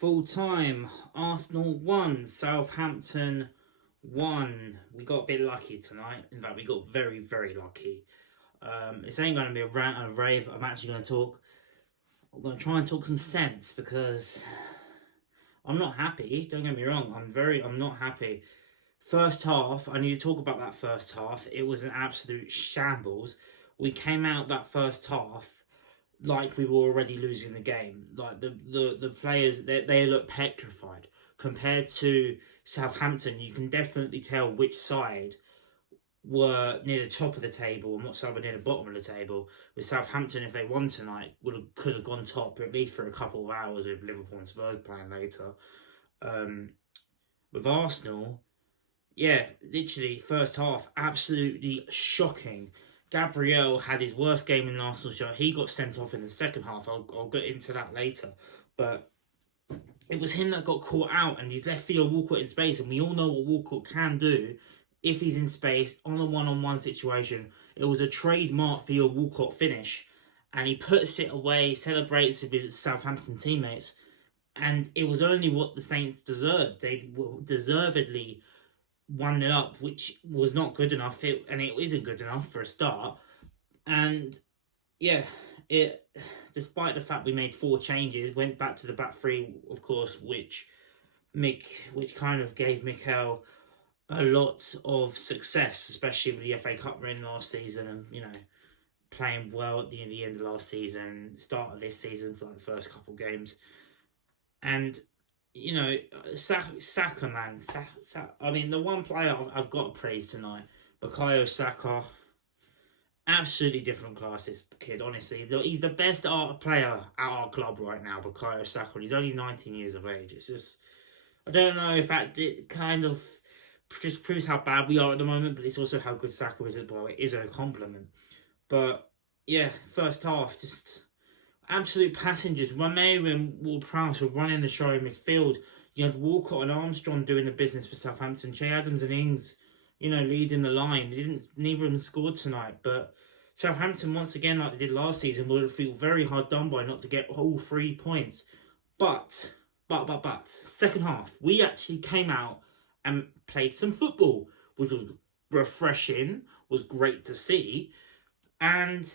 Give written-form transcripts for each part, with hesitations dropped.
Full time, Arsenal 1, Southampton 1. We got a bit lucky tonight. In fact, we got very, very lucky. This ain't going to be a rant and a rave. I'm actually going to talk. I'm going to try and talk some sense because I'm not happy. Don't get me wrong. I'm not happy. First half, I need to talk about that first half. It was an absolute shambles. We came out that first half like we were already losing the game. Like the players, they look petrified. Compared to Southampton, you can definitely tell which side were near the top of the table and what side were near the bottom of the table. With Southampton, if they won tonight, could have gone top at least for a couple of hours with Liverpool and Spurs playing later. With Arsenal, yeah, literally first half, absolutely shocking. Gabriel had his worst game in Arsenal's shirt. He got sent off in the second half. I'll get into that later. But it was him that got caught out and he's left Theo Walcott in space. And we all know what Walcott can do if he's in space on a one-on-one situation. It was a trademark Theo Walcott finish. And he puts it away, celebrates with his Southampton teammates. And it was only what the Saints deserved. They deservedly 1-0 up, which was not good enough, and it isn't good enough for a start. And yeah, despite the fact we made 4 changes, went back to the back 3, of course, which kind of gave Mikel a lot of success, especially with the FA Cup win last season, and playing well at the end of last season, start of this season for like the first couple of games, and. Saka, man. I mean, the one player I've got to praise tonight, Bukayo Saka. Absolutely different class, this kid, honestly. He's the best player at our club right now, Bukayo Saka. He's only 19 years of age. It's just, I don't know if that kind of just proves how bad we are at the moment, but it's also how good Saka is as well. It is a compliment. But, yeah, first half, just absolute passengers. Romero and Ward-Prowse were running the show in midfield. You had Walcott and Armstrong doing the business for Southampton. Che Adams and Ings, leading the line. Neither of them scored tonight. But Southampton, once again, like they did last season, would feel very hard done by not to get all 3 points. But, second half, we actually came out and played some football, which was refreshing, was great to see. And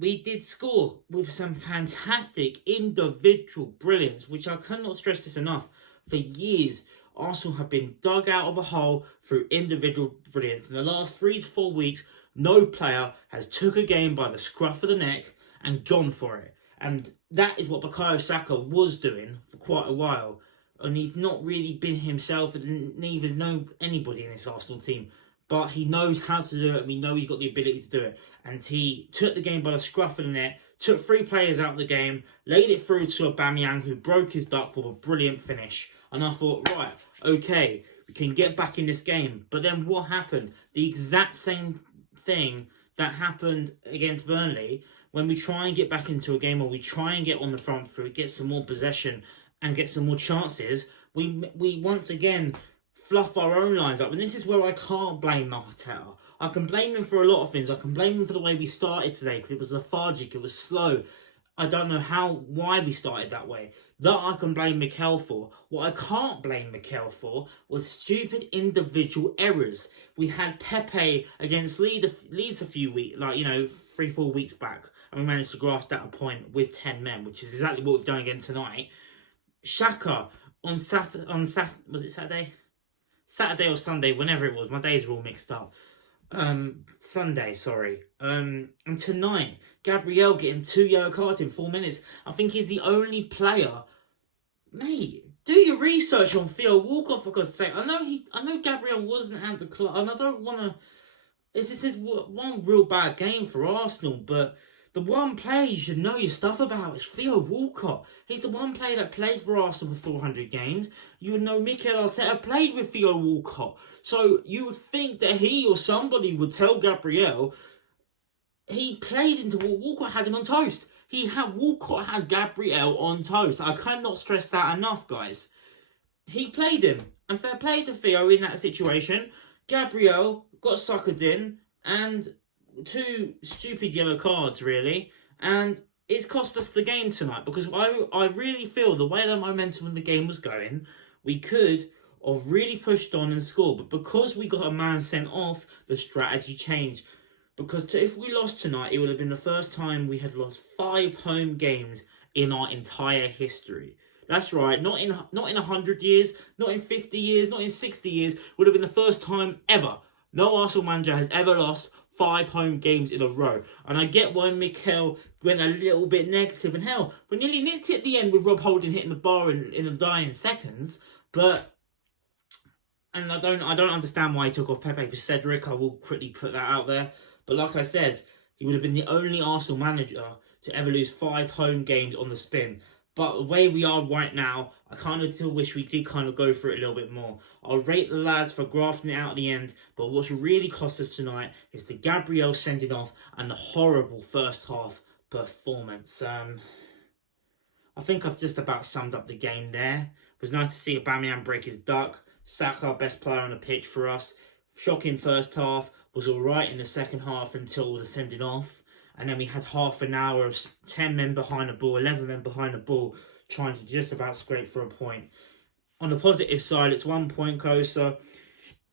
we did score with some fantastic individual brilliance, which I cannot stress this enough. For years, Arsenal have been dug out of a hole through individual brilliance. In the last 3 to 4 weeks, no player has took a game by the scruff of the neck and gone for it. And that is what Bukayo Saka was doing for quite a while. And he's not really been himself, and neither knows anybody in this Arsenal team. But he knows how to do it, and we know he's got the ability to do it. And he took the game by the scruff of the neck, took 3 players out of the game, laid it through to Aubameyang, who broke his duck with a brilliant finish. And I thought, right, okay, we can get back in this game. But then what happened? The exact same thing that happened against Burnley, when we try and get back into a game, or we try and get on the front foot, get some more possession and get some more chances, we once again fluff our own lines up. And this is where I can't blame Arteta. I can blame him for a lot of things. I can blame him for the way we started today, because it was lethargic, it was slow. I don't know why we started that way. That I can blame Mikel for. What I can't blame Mikel for was stupid individual errors. We had Pepe against Leeds a few weeks, 3-4 weeks back, and we managed to grasp that a point with 10 men, which is exactly what we've done again tonight. Shaka on Saturday, was it Saturday? Saturday or Sunday, whenever it was. My days were all mixed up. Sunday, sorry. And tonight, Gabriel getting 2 yellow cards in 4 minutes. I think he's the only player. Mate, do your research on Theo Walcott, for God's sake. I know Gabriel wasn't at the club, and I don't want to. This is one real bad game for Arsenal, but the one player you should know your stuff about is Theo Walcott. He's the one player that played for Arsenal for 400 games. You would know Mikel Arteta played with Theo Walcott. So you would think that he or somebody would tell Gabriel he played into what Walcott had him on toast. Walcott had Gabriel on toast. I cannot stress that enough, guys. He played him. And fair play to Theo in that situation. Gabriel got suckered in, and 2 stupid yellow cards, really. And it's cost us the game tonight, because I really feel the way the momentum of the game was going, we could have really pushed on and scored. But because we got a man sent off, the strategy changed. Because if we lost tonight, it would have been the first time we had lost 5 home games in our entire history. That's right, not in 100 years, not in 50 years, not in 60 years. Would have been the first time ever. No Arsenal manager has ever lost 5 home games in a row. And I get why Mikel went a little bit negative. And hell, we nearly nicked it at the end with Rob Holding hitting the bar in the dying seconds. But, and I don't understand why he took off Pepe for Cedric. I will quickly put that out there. But like I said, he would have been the only Arsenal manager to ever lose 5 home games on the spin. But the way we are right now, I kind of still wish we did kind of go for it a little bit more. I'll rate the lads for grafting it out at the end. But what's really cost us tonight is the Gabriel sending off and the horrible first half performance. I think I've just about summed up the game there. It was nice to see Aubameyang break his duck. Saka, best player on the pitch for us. Shocking first half. Was alright in the second half until the sending off. And then we had half an hour of 10 men behind the ball, 11 men behind the ball, trying to just about scrape for a point. On the positive side, it's 1 point closer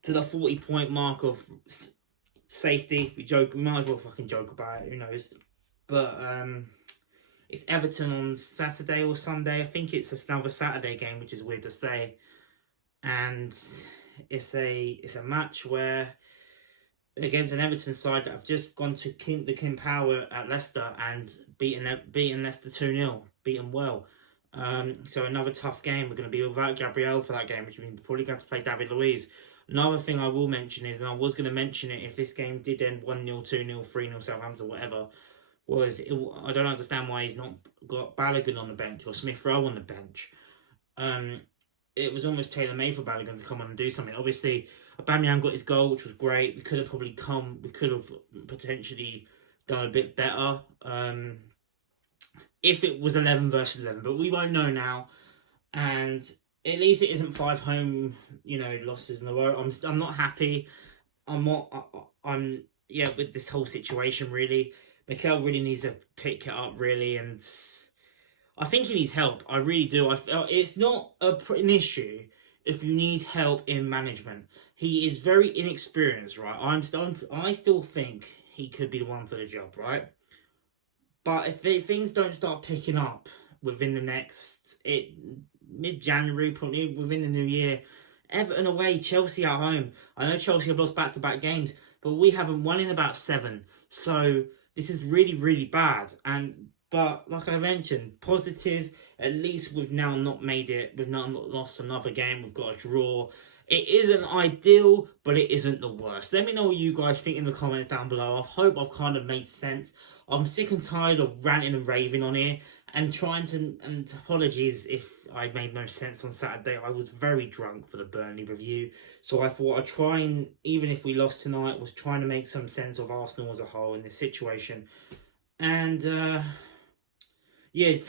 to the 40-point mark of safety. We might as well fucking joke about it, who knows. But it's Everton on Saturday or Sunday. I think it's another Saturday game, which is weird to say. And it's a match where, against an Everton side that have just gone to King Power at Leicester and beaten Leicester 2-0, beaten well. So another tough game. We're going to be without Gabriel for that game, which means we're probably going to play David Luiz. Another thing I will mention is, and I was going to mention it if this game did end 1-0, 2-0, 3-0 Southampton, whatever, I don't understand why he's not got Balogun on the bench or Smith Rowe on the bench. It was almost tailor-made for Balogun to come on and do something. Obviously, Aubameyang got his goal, which was great. We could have potentially done a bit better if it was 11 versus 11. But we won't know now. And at least it isn't 5 home, losses in a row. I'm not happy. With this whole situation, really. Mikel really needs to pick it up, really, and I think he needs help. I really do. It's not an issue if you need help in management. He is very inexperienced, right? I still think he could be the one for the job, right? But if things don't start picking up within the next mid-January, probably within the new year, Everton away, Chelsea at home. I know Chelsea have lost back-to-back games, but we haven't won in about 7. So this is really, really bad. But like I mentioned, positive, at least we've now not made it. We've not lost another game. We've got a draw. It isn't ideal, but it isn't the worst. Let me know what you guys think in the comments down below. I hope I've kind of made sense. I'm sick and tired of ranting and raving on here and and apologies if I made no sense on Saturday. I was very drunk for the Burnley review. So I thought I'd try and, even if we lost tonight, was trying to make some sense of Arsenal as a whole in this situation. And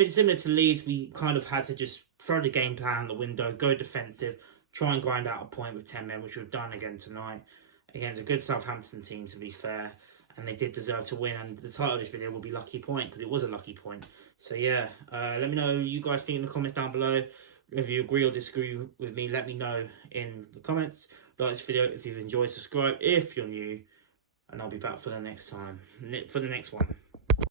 similar to Leeds, we kind of had to just throw the game plan out the window, go defensive, try and grind out a point with 10 men, which we've done again tonight against a good Southampton team, to be fair. And they did deserve to win. And the title of this video will be Lucky Point, because it was a lucky point. So yeah, let me know what you guys think in the comments down below. If you agree or disagree with me, let me know in the comments. Like this video if you've enjoyed, subscribe if you're new. And I'll be back for the next time, for the next one.